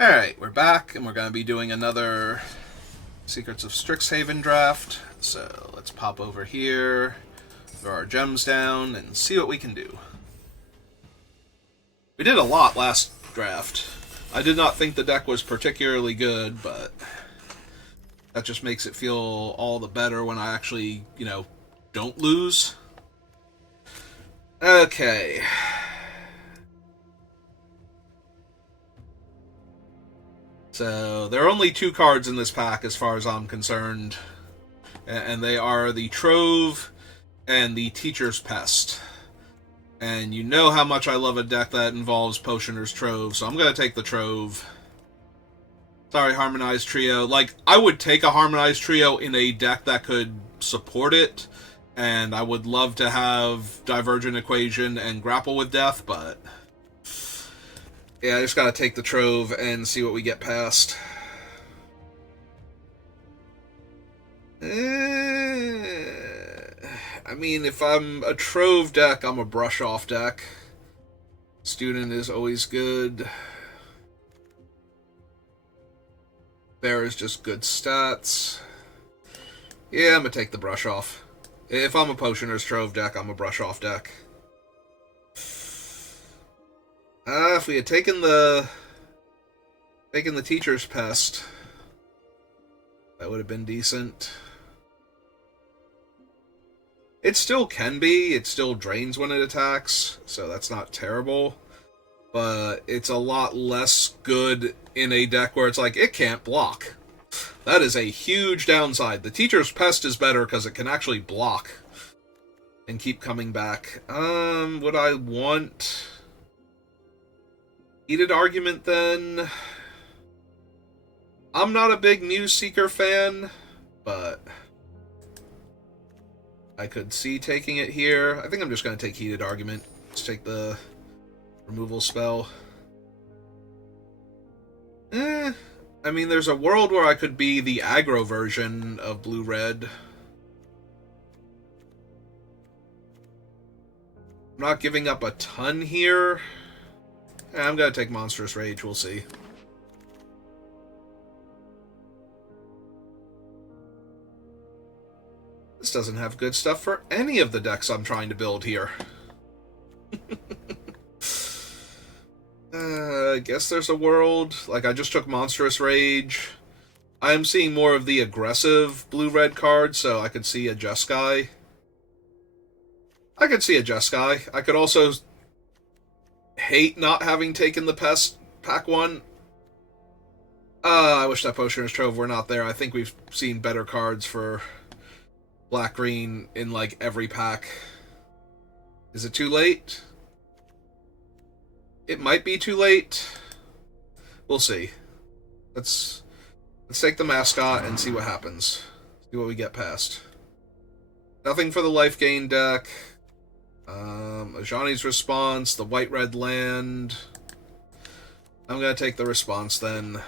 Alright, we're back, and we're going to be doing another Secrets of Strixhaven draft. So let's pop over here, throw our gems down, and see what we can do. We did a lot last draft. I did not think the deck was particularly good, but that just makes it feel all the better when I actually, don't lose. Okay. So, there are only two cards in this pack as far as I'm concerned. And they are the Trove and the Teacher's Pest. And you know how much I love a deck that involves Potioner's Trove, so I'm going to take the Trove. Sorry, Harmonized Trio. I would take a Harmonized Trio in a deck that could support it, and I would love to have Divergent Equation and Grapple with Death, but yeah, I just gotta take the Trove and see what we get past. I mean, if I'm a Trove deck, I'm a brush-off deck. Student is always good. Bear is just good stats. Yeah, I'm gonna take the brush-off. If I'm a Potioner's Trove deck, I'm a brush-off deck. If we had taken the Teacher's Pest, that would have been decent. It still can be. It still drains when it attacks, so that's not terrible. But it's a lot less good in a deck where it's like, it can't block. That is a huge downside. The Teacher's Pest is better because it can actually block and keep coming back. Would I want Heated Argument then? I'm not a big Muse Seeker fan, but I could see taking it here. I think I'm just going to take Heated Argument. Let's take the removal spell. I mean, there's a world where I could be the aggro version of blue-red. I'm not giving up a ton here. I'm gonna take Monstrous Rage, we'll see. This doesn't have good stuff for any of the decks I'm trying to build here. I guess there's a world. I just took Monstrous Rage. I am seeing more of the aggressive blue-red cards, so I could see a Jeskai. I could see a Jeskai. I could also hate not having taken the Pest pack 1. I wish that Potioner's Trove were not there. I think we've seen better cards for black-green in, every pack. Is it too late? It might be too late. We'll see. Let's take the mascot and see what happens. See what we get past. Nothing for the life gain deck. Ajani's Response, the white-red land. I'm going to take the response then.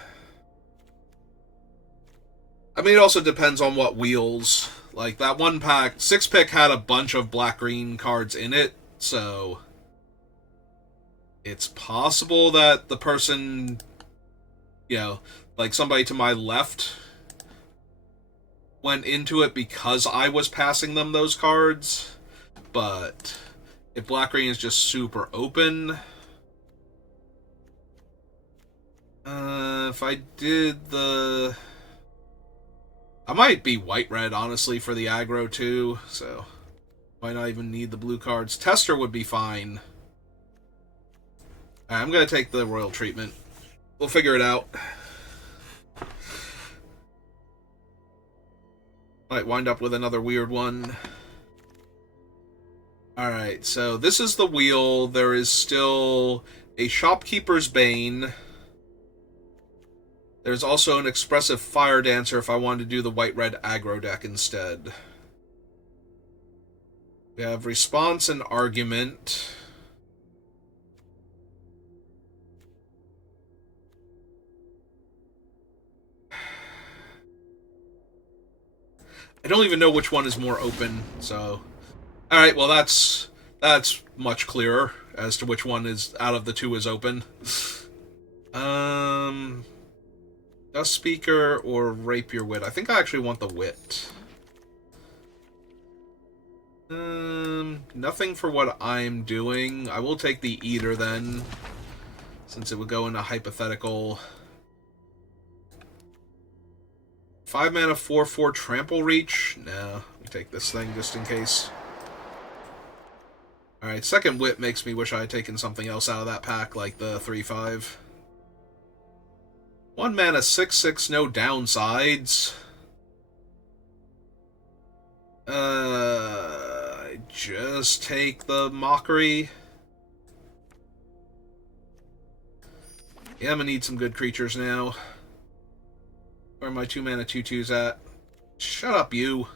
I mean, it also depends on what wheels. That one pack, 6-pick had a bunch of black-green cards in it, so it's possible that the person, somebody to my left went into it because I was passing them those cards, but if black-green is just super open, if I did the... I might be white-red, honestly, for the aggro, too, so might not even need the blue cards. Tester would be fine. I'm going to take the Royal Treatment. We'll figure it out. Might wind up with another weird one. Alright, so this is the wheel. There is still a Shopkeeper's Bane. There's also an Expressive Fire Dancer if I wanted to do the white-red aggro deck instead. We have Response and Argument. I don't even know which one is more open, so... Alright, well that's much clearer as to which one is out of the two is open. Dust Speaker or Rapier Wit? I think I actually want the Wit. Nothing for what I'm doing. I will take the Eater then, since it would go into hypothetical. 5 mana, 4/4 Trample Reach? No, we take this thing just in case. Alright, second Wit makes me wish I had taken something else out of that pack, like the 3/5. 1 mana, 6/6, no downsides. Just take the Mockery. Yeah, I'm gonna need some good creatures now. Where are my 2 mana 2/2s at? Shut up, you.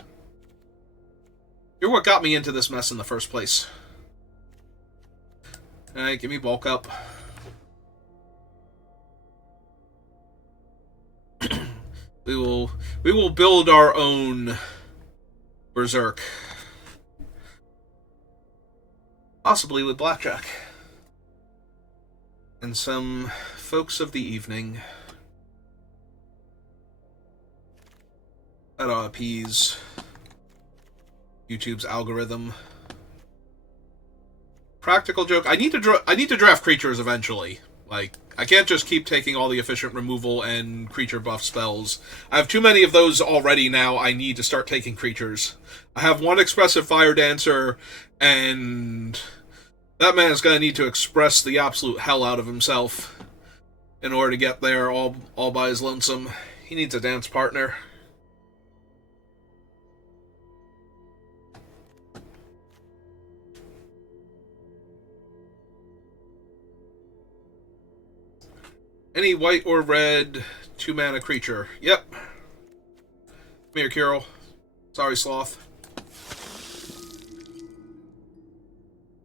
You're what got me into this mess in the first place. Alright, give me bulk up. We will build our own Berserk. Possibly with blackjack. And some folks of the evening. That ought to appease YouTube's algorithm. Practical joke. I need to draft creatures eventually. Like, I can't just keep taking all the efficient removal and creature buff spells. I have too many of those already now. I need to start taking creatures. I have one Expressive Fire Dancer, and that man is going to need to express the absolute hell out of himself in order to get there all by his lonesome. He needs a dance partner. Any white or red 2 mana creature. Yep. Come here, Kirill. Sorry, Sloth.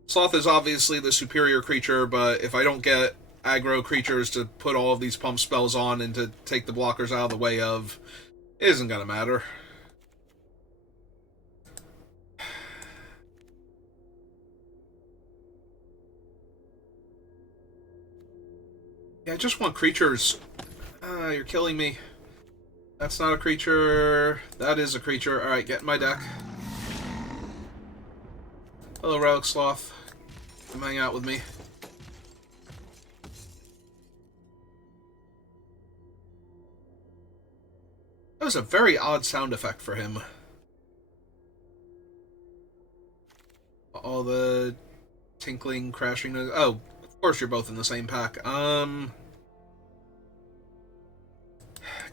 Sloth is obviously the superior creature, but if I don't get aggro creatures to put all of these pump spells on and to take the blockers out of the way of, it isn't gonna matter. Yeah, I just want creatures. You're killing me. That's not a creature. That is a creature. Alright, get in my deck. Hello, Relic Sloth. Come hang out with me. That was a very odd sound effect for him. All the tinkling, crashing. Oh, of course you're both in the same pack.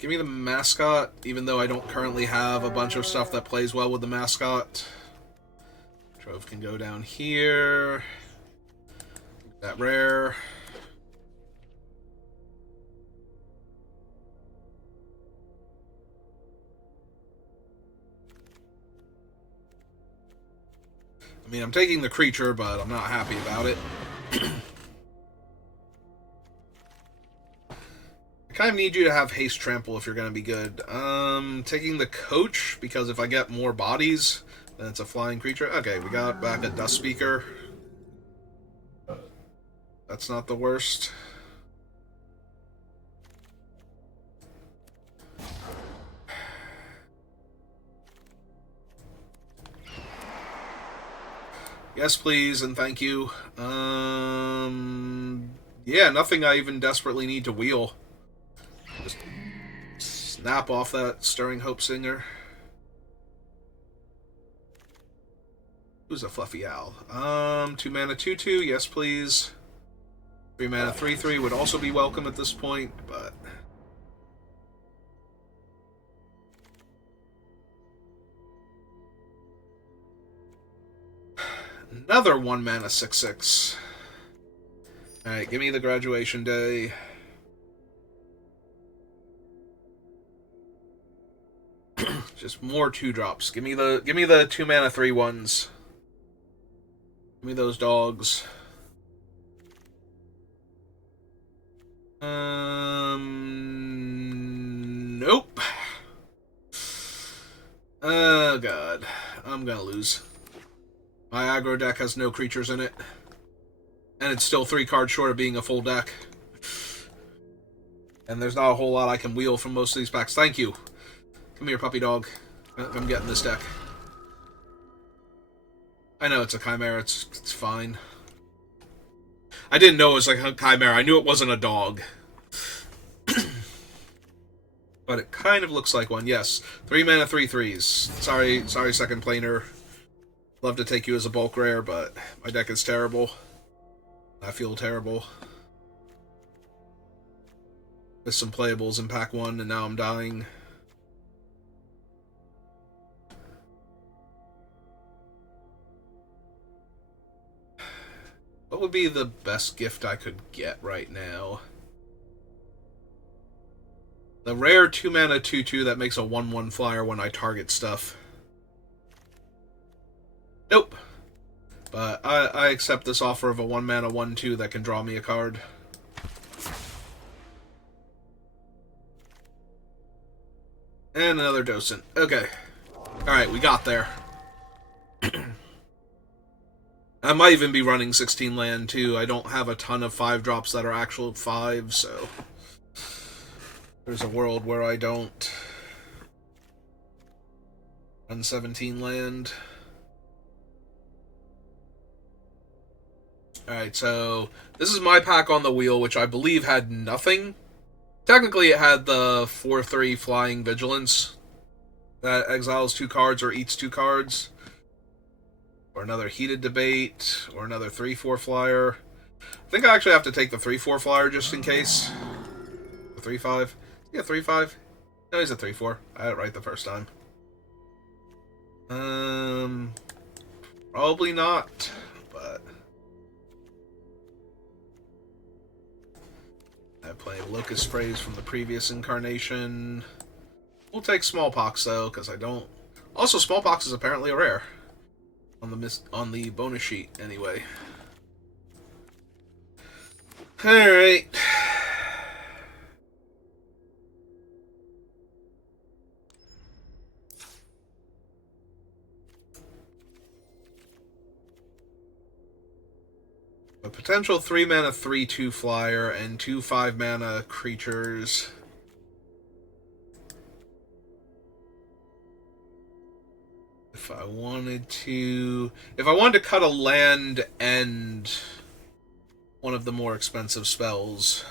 Give me the mascot, even though I don't currently have a bunch of stuff that plays well with the mascot. Trove can go down here. That rare. I mean, I'm taking the creature, but I'm not happy about it. I kind of need you to have haste trample if you're going to be good. Taking the coach, because if I get more bodies, then it's a flying creature. Okay, we got back a Dust Speaker. That's not the worst. Yes, please, and thank you. Yeah, nothing I even desperately need to wheel. Just snap off that Stirring Hope Singer. Who's a Fluffy Owl? 2 mana 2/2, yes please. 3 mana 3/3 would also be welcome at this point, but another 1 mana 6/6. Alright, give me the Graduation Day. Just more 2-drops. Give me the 2 mana 3/1s. Give me those dogs. Nope. Oh god. I'm gonna lose. My aggro deck has no creatures in it. And it's still 3 cards short of being a full deck. And there's not a whole lot I can wheel from most of these packs. Thank you. Come here, puppy dog. I'm getting this deck. I know it's a Chimera. It's fine. I didn't know it was like a Chimera. I knew it wasn't a dog. But it kind of looks like one. Yes. 3 mana, 3/3s. Sorry, second planer. Love to take you as a bulk rare, but my deck is terrible. I feel terrible. Missed some playables in pack 1, and now I'm dying. What would be the best gift I could get right now? The rare 2 mana 2/2 that makes a 1/1 flyer when I target stuff. Nope. But I accept this offer of a 1 mana 1/2 that can draw me a card. And another docent. Okay. Alright, we got there. I might even be running 16 land too. I don't have a ton of 5-drops that are actual 5, so there's a world where I don't run 17 land. Alright, so this is my pack on the wheel, which I believe had nothing. Technically, it had the 4/3 Flying Vigilance that exiles 2 cards or eats 2 cards. Or another Heated Debate, or another 3/4 flyer. I think I actually have to take the 3/4 flyer just in case. The 3/5. Yeah, 3/5. No, he's a 3/4. I had it right the first time. Probably not, but I have plenty of Locust Sprays from the previous incarnation. We'll take Smallpox though, because I don't. Also, Smallpox is apparently a rare on the bonus sheet anyway. All right. A potential 3 mana 3/2 flyer and 2 5 mana creatures. If I wanted to cut a land and one of the more expensive spells.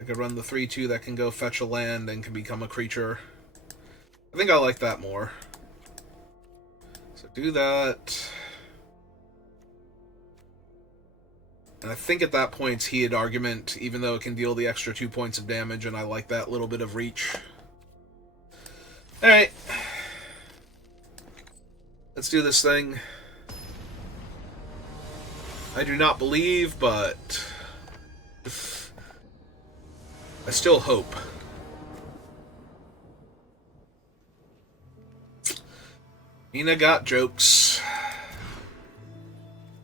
I could run the 3/2 that can go fetch a land and can become a creature. I think I like that more. So do that. And I think at that point it's Heated Argument, even though it can deal the extra 2 points of damage, and I like that little bit of reach. Alright. Let's do this thing. I do not believe, but I still hope. Arena got jokes.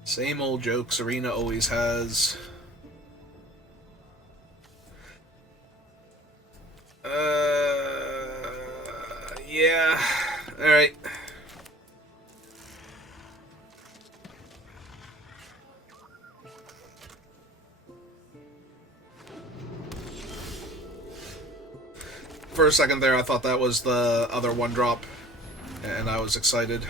Same old jokes Arena always has. Yeah. Alright. For a second there, I thought that was the other 1-drop, and I was excited.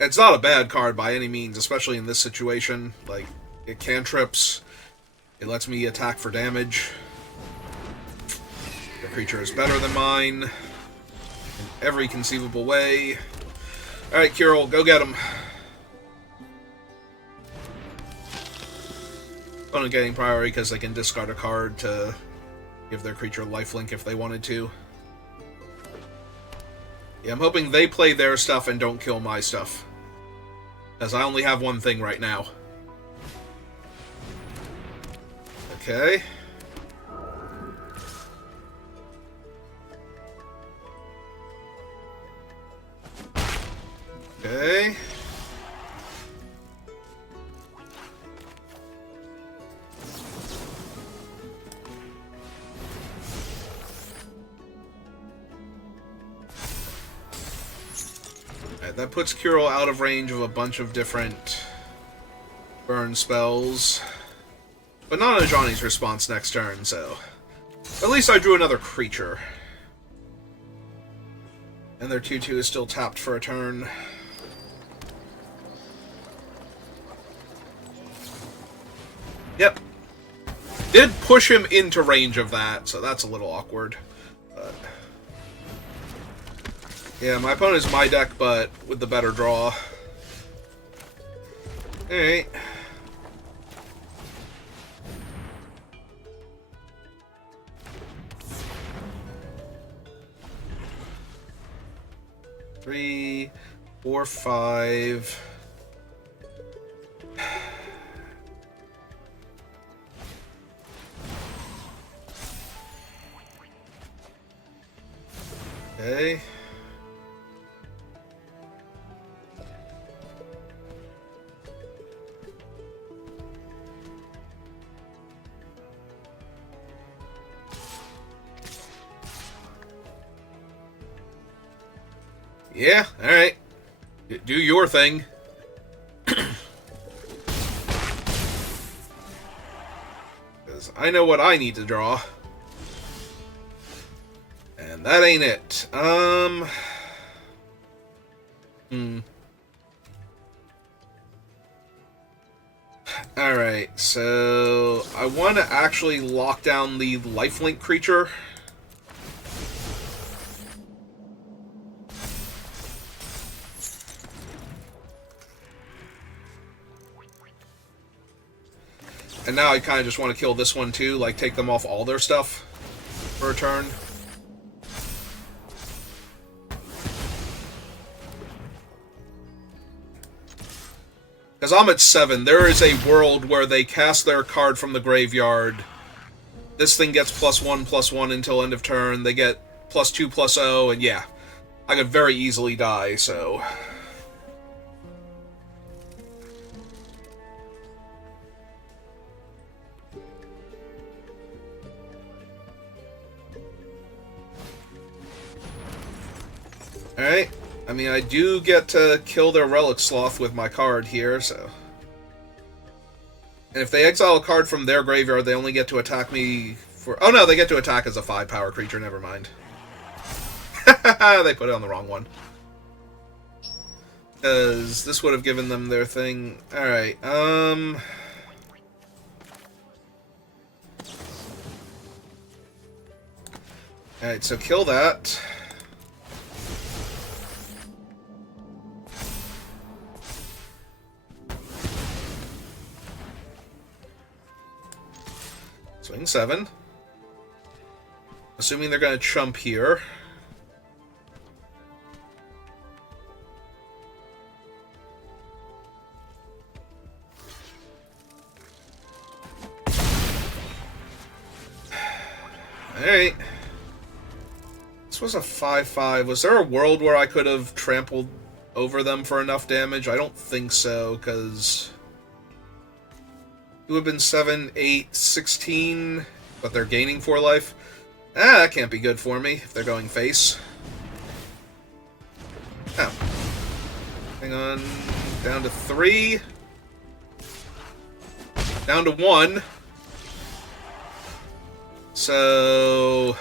It's not a bad card by any means, especially in this situation. Like, it cantrips, it lets me attack for damage. The creature is better than mine in every conceivable way. Alright, Kirill, go get him. Opponent getting priority because they can discard a card to give their creature lifelink if they wanted to. Yeah, I'm hoping they play their stuff and don't kill my stuff. Because I only have one thing right now. Okay. Okay. That puts Kirill out of range of a bunch of different burn spells. But not on Johnny's response next turn, so... At least I drew another creature. And their 2/2 is still tapped for a turn. Yep. Did push him into range of that, so that's a little awkward. But... yeah, my opponent is my deck, but with the better draw. Alright. Three, 4, 5. Okay. Yeah, alright. Do your thing. Because I know what I need to draw. And that ain't it. Alright, so... I want to actually lock down the lifelink creature. And now I kind of just want to kill this one too, like take them off all their stuff for a turn. Because I'm at 7, there is a world where they cast their card from the graveyard. This thing gets +1/+1 until end of turn. They get +2/+0, and yeah, I could very easily die, so... Alright, I mean, I do get to kill their Relic Sloth with my card here, so... And if they exile a card from their graveyard, they only get to attack me for... Oh no, they get to attack as a 5-power creature, never mind. They put it on the wrong one. Because this would have given them their thing... Alright, Alright, so kill that. Swing 7. Assuming they're going to chump here. Alright. This was a 5/5. Was there a world where I could have trampled over them for enough damage? I don't think so, because... It would have been 7, 8, 16, but they're gaining 4 life. Ah, that can't be good for me if they're going face. Oh. Hang on. Down to 3. Down to 1. So...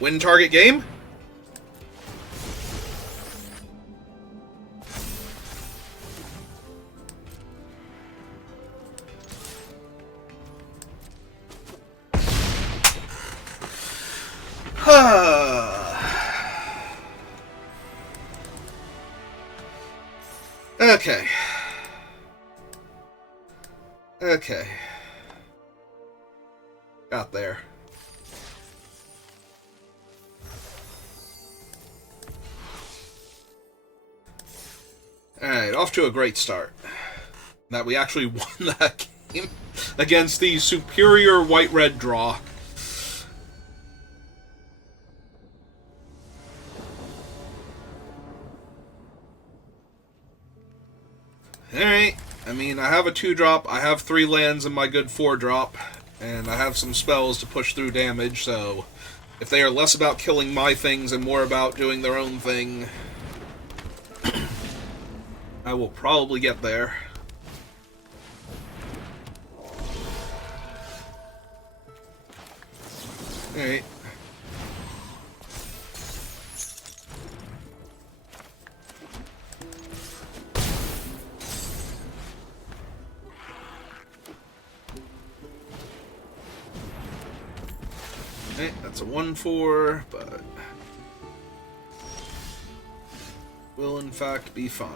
Win target game? Okay. Okay. Got there. Alright, off to a great start. That we actually won that game against the superior white-red draw. Alright, I mean, I have a 2-drop, I have 3 lands in my good 4-drop, and I have some spells to push through damage, so if they are less about killing my things and more about doing their own thing, I will probably get there. Alright. Okay, that's a 1-4, but will in fact be fine.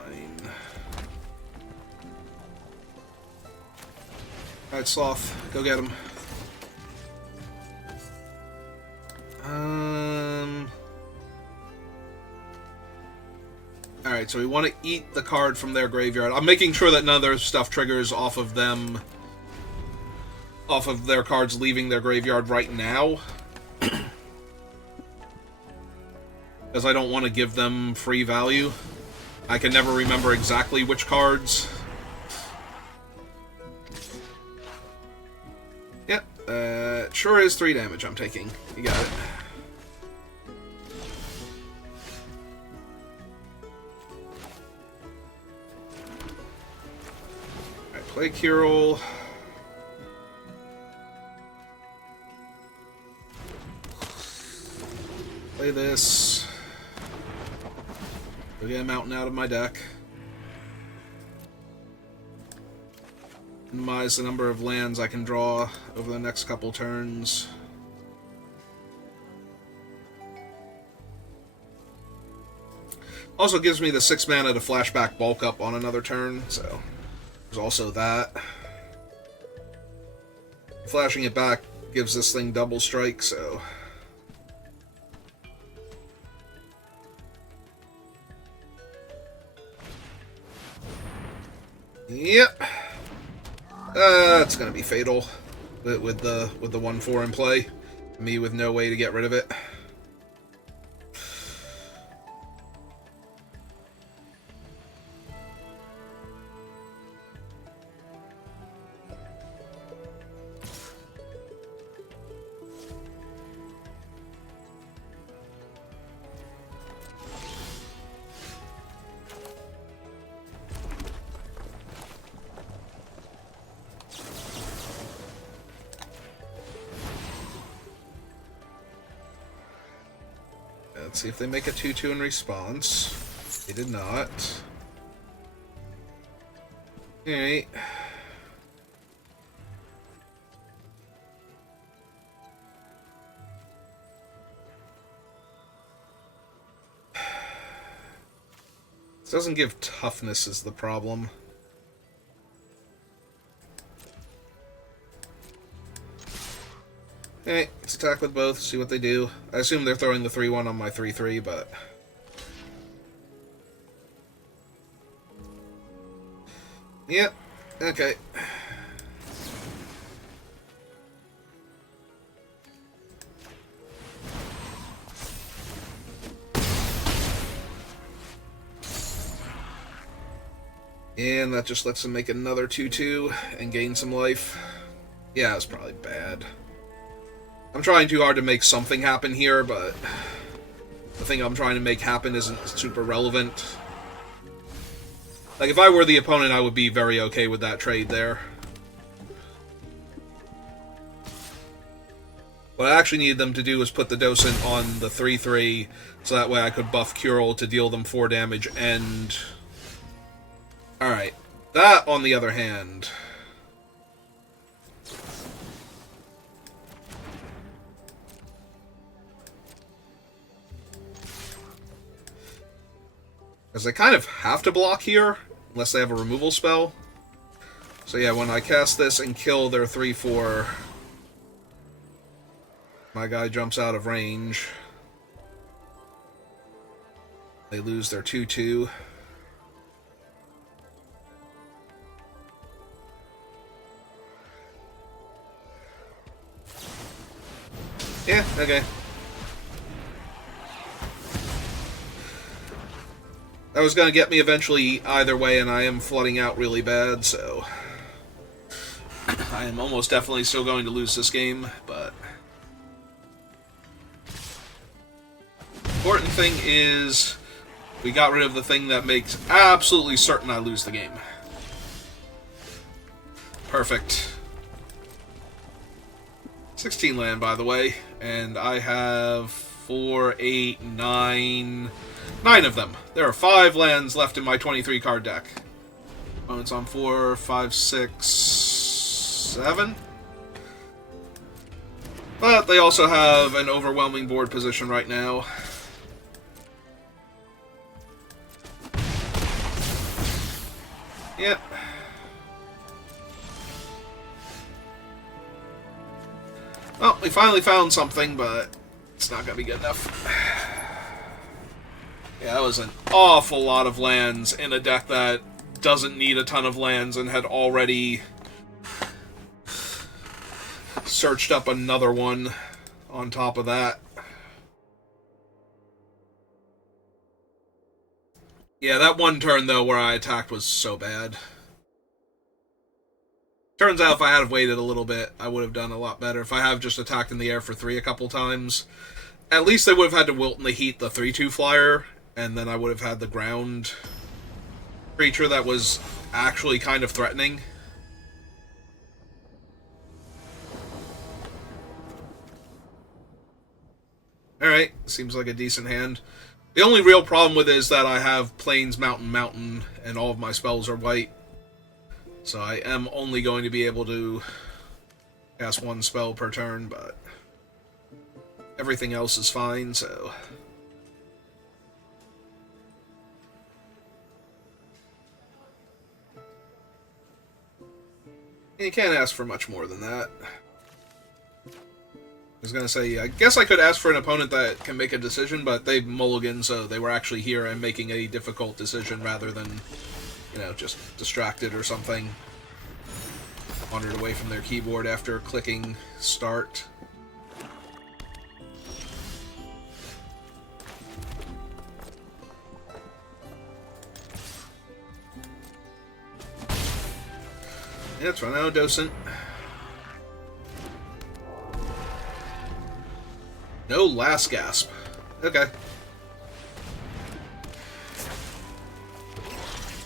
Alright, Sloth, go get him. Alright, so we want to eat the card from their graveyard. I'm making sure that none of their stuff triggers off of them, off of their cards leaving their graveyard right now. Because I don't want to give them free value. I can never remember exactly which cards. Yep, sure is 3 damage I'm taking. You got it. Alright, play Kirill. Play this. Go get a mountain out of my deck. Minimize the number of lands I can draw over the next couple turns. Also gives me the 6 mana to flashback bulk up on another turn, so there's also that. Flashing it back gives this thing double strike, so... Yep. It's gonna be fatal with the 1-4 in play. Me with no way to get rid of it. Let's see if they make a 2-2 in response. They did not. Alright. This doesn't give toughness is the problem. Alright, let's attack with both, see what they do. I assume they're throwing the 3-1 on my 3-3, but... Yep, okay. And that just lets them make another 2-2 and gain some life. Yeah, it's probably bad. I'm trying too hard to make something happen here, but the thing I'm trying to make happen isn't super relevant. Like, if I were the opponent, I would be very okay with that trade there. What I actually needed them to do was put the docent on the 3-3, so that way I could buff Kirill to deal them 4 damage, and... Alright. That, on the other hand... Because they kind of have to block here, unless they have a removal spell. So yeah, when I cast this and kill their 3-4, my guy jumps out of range. They lose their 2-2. Yeah, okay. That was going to get me eventually either way, and I am flooding out really bad, so... I am almost definitely still going to lose this game, but... Important thing is, we got rid of the thing that makes absolutely certain I lose the game. Perfect. 16 land, by the way, and I have 4, 8, 9... 9 of them. There are 5 lands left in my 23 card deck. Oh, it's on 4, 5, 6, 7. But they also have an overwhelming board position right now. Yep. Well, we finally found something, but it's not going to be good enough. Yeah, that was an awful lot of lands in a deck that doesn't need a ton of lands and had already searched up another one on top of that. Yeah, that one turn, though, where I attacked was so bad. Turns out if I had waited a little bit, I would have done a lot better. If I have just attacked in the air for 3 a couple times, at least I would have had to wilt in the heat the 3/2 flyer, and then I would have had the ground creature that was actually kind of threatening. Alright, seems like a decent hand. The only real problem with it is that I have Plains, Mountain, Mountain, and all of my spells are white. So I am only going to be able to cast 1 spell per turn, but everything else is fine, so... You can't ask for much more than that. I was going to say, I guess I could ask for an opponent that can make a decision, but they mulliganed, so they were actually here and making a difficult decision rather than, you know, just distracted or something. Wandered away from their keyboard after clicking start. Yeah, that's right now, Docent. No last gasp. Okay.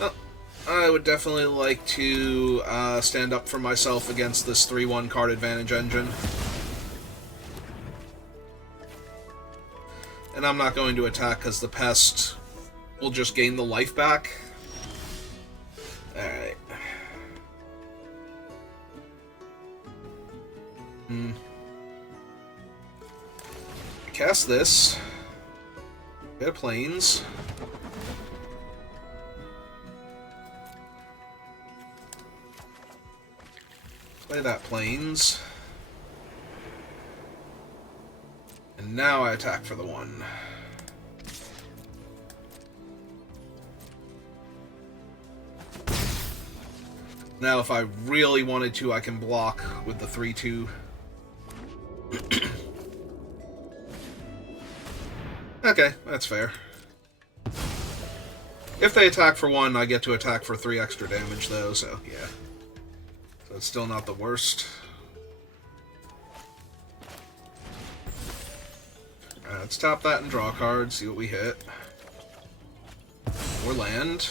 Well, I would definitely like to stand up for myself against this 3/1 card advantage engine. And I'm not going to attack because the pest will just gain the life back. Alright. Cast this. Get a Plains. Play that Plains. And now I attack for the 1. Now if I really wanted to, I can block with the 3/2. Okay, that's fair. If they attack for 1, I get to attack for 3 extra damage, though, so yeah. So it's still not the worst. Alright, let's tap that and draw a card, see what we hit. Or land.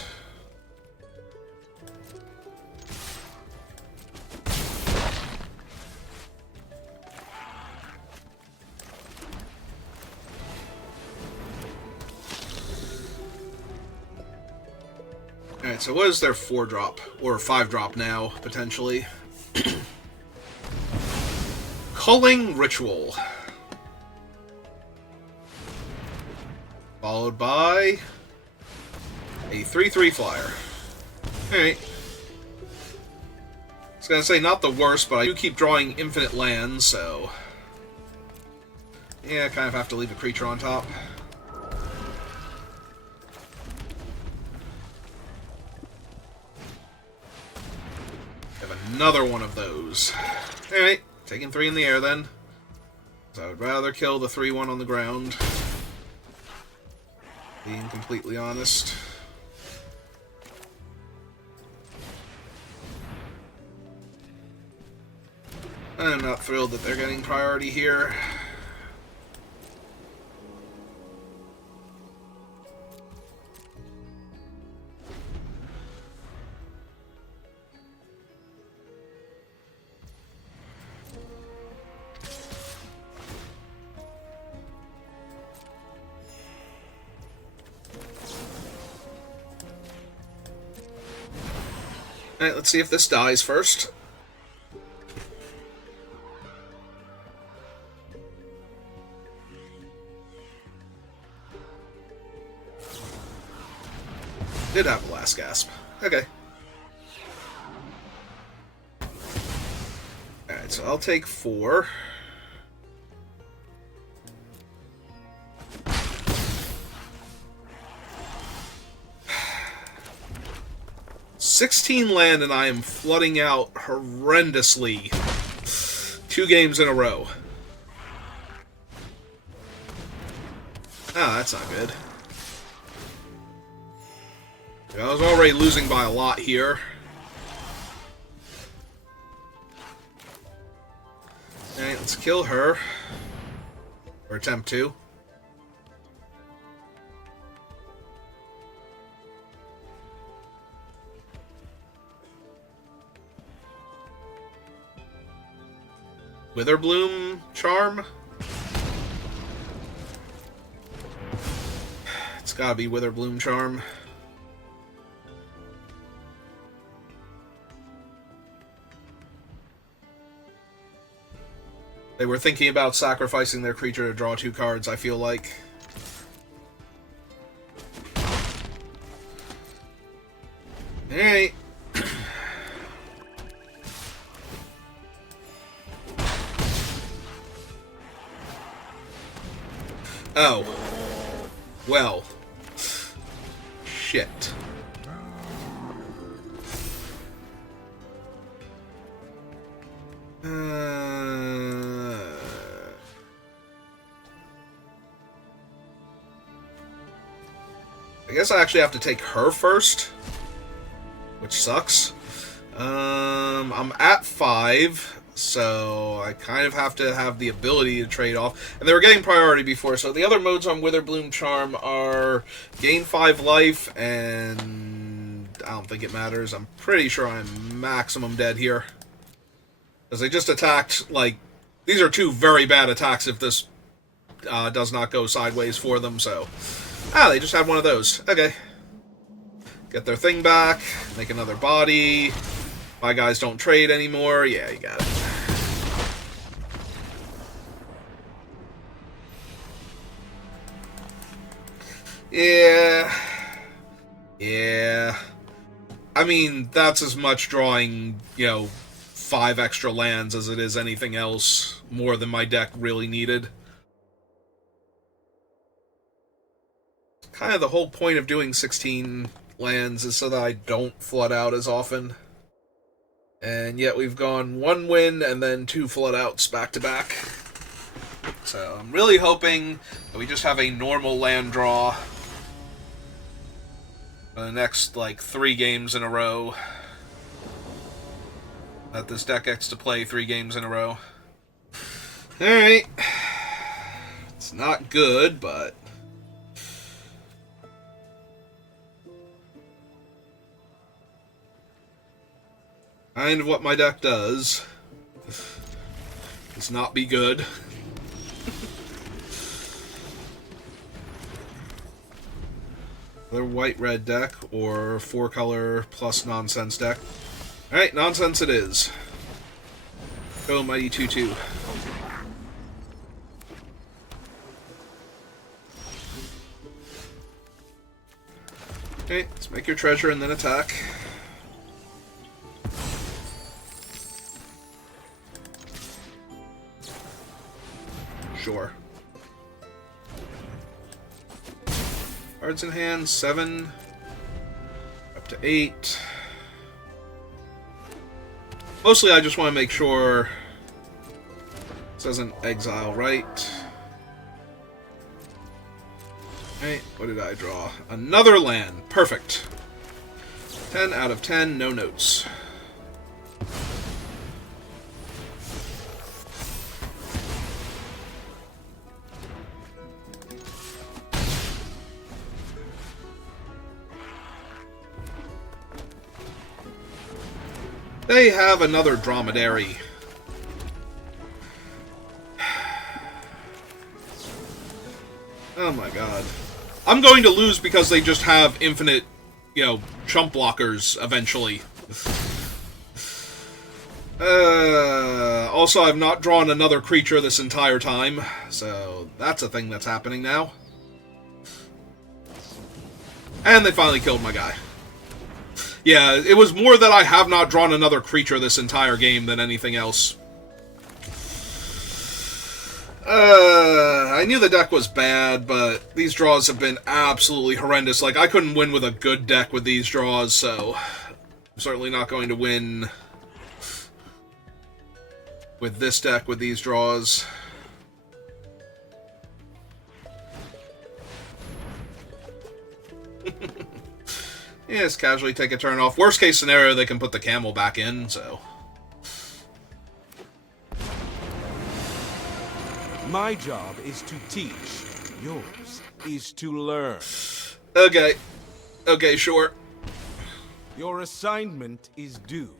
Alright, so what is their 4-drop? Or 5-drop now, potentially? Culling Ritual. Followed by a 3/3 flyer. Alright. I was gonna say, not the worst, but I do keep drawing infinite lands, so... yeah, I kind of have to leave a creature on top. Another one of those. Alright, taking 3 in the air then. So I would rather kill the 3/1 on the ground. Being completely honest. I'm not thrilled that they're getting priority here. Alright, let's see if this dies first. Did have a last gasp. Okay. Alright, so I'll take 4. $16 land, and I am flooding out horrendously. 2 games in a row. Ah, that's not good. I was already losing by a lot here. Alright, let's kill her. Or attempt to. Witherbloom Charm? It's gotta be Witherbloom Charm. They were thinking about sacrificing their creature to draw 2 cards, I feel like. Alright. Oh. Well. Shit. I guess I actually have to take her first, which sucks. I'm at 5, so I kind of have to have the ability to trade off. And they were getting priority before, so the other modes on Witherbloom Charm are gain 5 life, and I don't think it matters. I'm pretty sure I'm maximum dead here. Because they just attacked, like, these are 2 very bad attacks if this does not go sideways for them, so... Ah, they just had one of those. Okay. Get their thing back, make another body. My guys don't trade anymore. Yeah, you got it. Yeah. Yeah. I mean, that's as much drawing, 5 extra lands as it is anything else, more than my deck really needed. Kind of the whole point of doing 16 lands is so that I don't flood out as often. And yet we've gone 1 win and then 2 flood outs back to back. So I'm really hoping that we just have a normal land draw for the next, 3 games in a row. That this deck gets to play 3 games in a row. Alright. It's not good, but... kind of what my deck does is not be good. Another white-red deck, or 4-color plus nonsense deck. Alright, nonsense it is. Go, Mighty 2-2. Okay, let's make your treasure and then attack. Sure. Cards in hand, 7. Up to 8. Mostly I just want to make sure this doesn't exile right. Okay, what did I draw? Another land. Perfect. 10 out of 10, no notes. They have another dromedary. Oh my god. I'm going to lose because they just have infinite, chump blockers eventually. Also, I've not drawn another creature this entire time, so that's a thing that's happening now. And they finally killed my guy. Yeah, it was more that I have not drawn another creature this entire game than anything else. I knew the deck was bad, but these draws have been absolutely horrendous. Like, I couldn't win with a good deck with these draws, so I'm certainly not going to win with this deck with these draws. Yes, casually take a turn off. Worst case scenario, they can put the camel back in, so. My job is to teach. Yours is to learn. Okay. Okay, sure. Your assignment is due.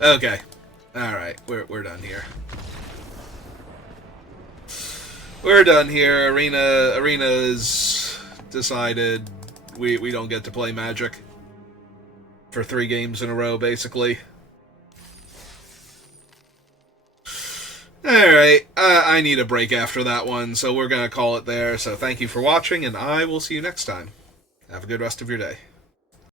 Okay. Alright, we're done here. We're done here. Arena's decided we don't get to play Magic for 3 games in a row, basically. Alright, I need a break after that one, so we're gonna call it there. So thank you for watching, and I will see you next time. Have a good rest of your day.